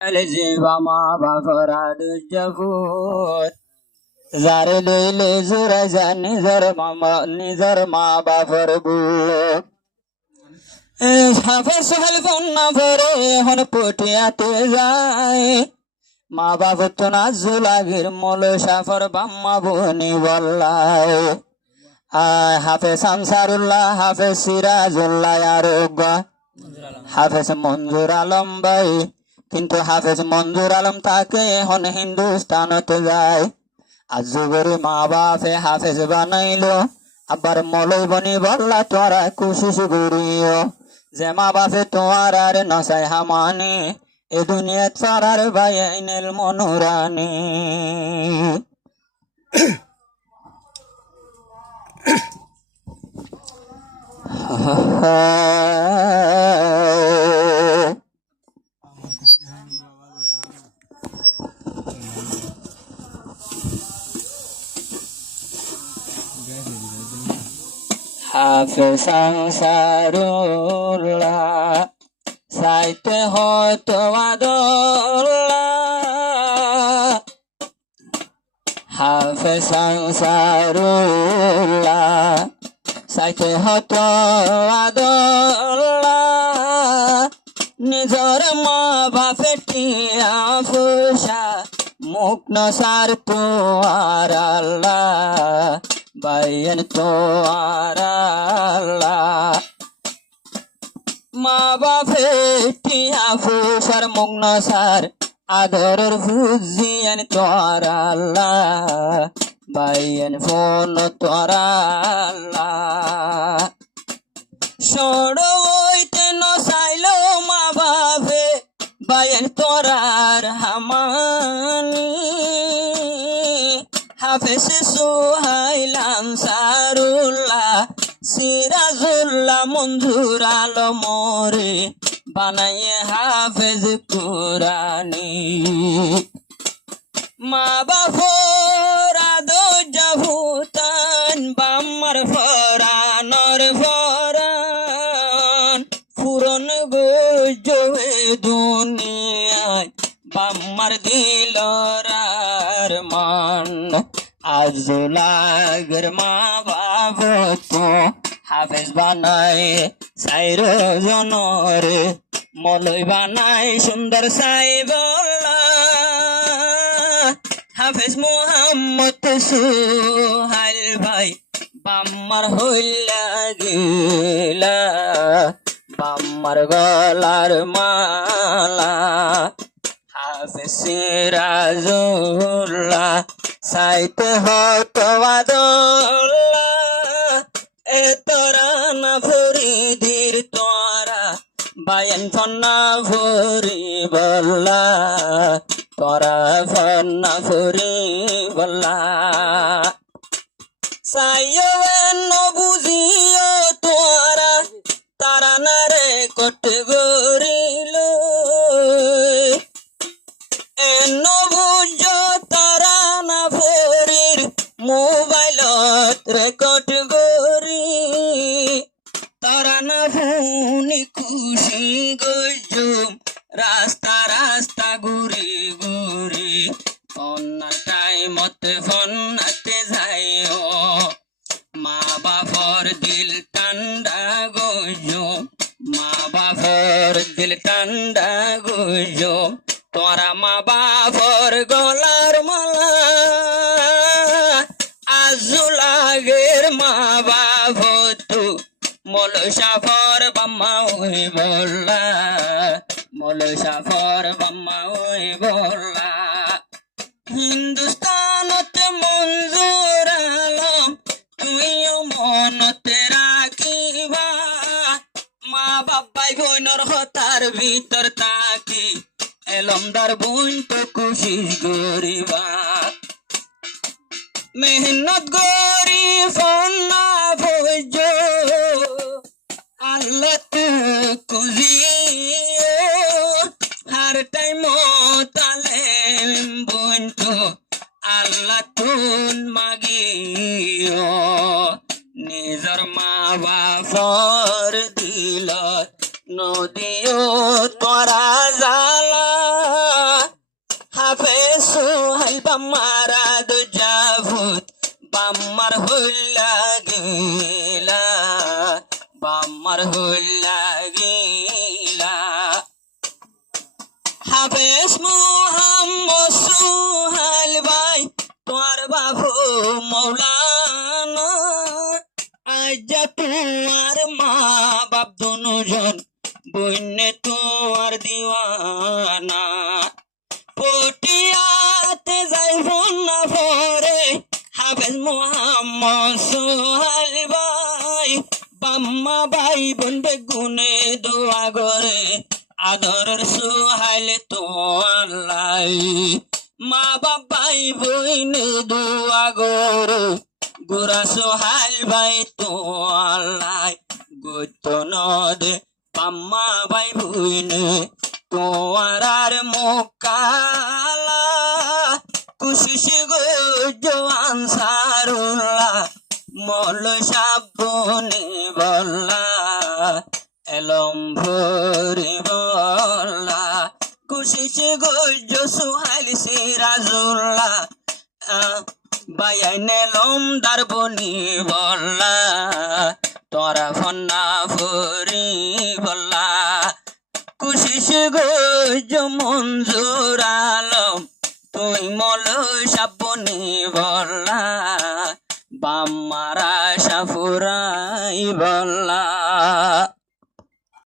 Aljiba ma bafarad jafut zare lele zura jani zar mama nizar ma bafarbu hafer sahal fonna fere hon putiate jai ma bafatuna zulagir molo shafar bamma buni wallai হাফেজ আনসারুল্লাহ হাফেজ সিরাজুল্লাহ আরোগ্য হাফেজ মঞ্জুর আলম ভাই কিন্তু হাফেজ মঞ্জুর আলম তাকে এখন হিন্দুস্তানতে যায় আজুগরি মা বাপে হাফেজ বানাইলো আবার মলই বনি বললা তোরা কুশিস গুরিও যে মা বাপে তোমার আর নসাই হামানি এ দুনিয়াত ফারার ভাই আইনেল মনুরানি হাফেজ আনসারুল্লাহ সাইতে হয়তো আদুল্লাহ হাফেজ আনসারুল্লাহ সাইতে হতো আদুল্লাহ নিজর মা বাপে টিয়া ফুসা মুখ নসার তোয়ার আল্লাহ বাইন তোয়ার আল্লাহ মা বাপে টিয়া ফুসার মুখ নসার আদরের ফুজিয়ান তোয়ার আল্লাহ বাইন ফোন তোয়ার আল্লাহ সড়ো হইতে নসাইলো মা বাপে বাইন তোরার হামানি হাফেজ সোহাইল আনসারুল্লাহ সিরাজুল্লাহ মঞ্জুর আলমরে বানাইয়ে হাফেজ কুরানি মা বাপর আদো জাভুতান বাম্মার ফরানর ফরান পুরন গোজে দুনিয়ায় বাম্মার দিলরার মান আজ লাগর মা বাপ তো হাফেজ বানায় সাইর জনরে মলই বানায় সুন্দর সাইবল্লা হাফেজ মোহাম্মদ সোহাইল ভাই বাম্মার হইলা গিলা বাম্মার গলার মালা হাফেজ সিরাজুল্লাহ সাইতে হতো আদুল্লাহ এ তোরা না ফরিদির তোরা বায়ান ফন্না ফরি বল্লা তোরা ফন্না ফরি বল্লা সাইও বুঝিও তোরা তারা না রে কট গরিল এন বুঝ তারা না ফরির মোবাইলত রেকর্ড গরি তারা না ফোনি খুশি গজুম রাস্তা রাস্তা ঘুরি ঘুরি ফোনা টাইমতে ফোনাতে যাইও মা বাপর দিল ঠান্ডা গজুম মা বাপর দিল ঠান্ডা গজুম তোরা মা বাপর গলার মালা আজুলাগের মা বাপ তু মল সাফর বাম্মা ওই বললা মল সাফর বাম্মা ওই বললা হিন্দুস্তানতে মঞ্জুর আলম তুইও মনতে রাখিবা মা বাবাই বইনর হতার ভিতর তাকি এলমদার বইন তো কোশিশ করিবা মেহনত গরি ফন্না ভোজ আল্লাহ তু কুজিও হার টাইম তালে বইন তো আল্লাহ তুন মাগিও নিজর মা বাপর দিল নদীও তোরা জালা বাম্মারা দু জাভুত বাম্মার হইলা গিলা বাম্মার হইলা গিলা হাফেজ মুহাম্মদ সুহাইল ভাই তোমার বাবু মৌলানা আজ তোমার মা বাপ দুজন বন্যে তোমার দিওয়ানা পটিয়াতে যাইব না ভরে হাফেজ মুহাম্মদ সুহাইল ভাই বাম্মা ভাই বোন বেগুনে দোয়া করে আদরের সুহাইল তোয়ালাই মা বাবাই বইনে দোয়া করে গোরা সুহাইল ভাই তোয়ালাই গত নদে বাম্মা ভাই বইনে তোয়ার মোকালা কুশিস গো জওয়ান সারুল্লাহ মল সাবনে বল্লা এলম ভরে বল্লা কুশিস গো সুহাইল সিরাজুল্লাহ বায়াইনে লম দারবনি বল্লা তোরা ফন্না ভরি বল্লা কুশিস গো মঞ্জুর আলম তুই মল সাবনি বল্লা বাম্মারা সাফুরাই বল্লা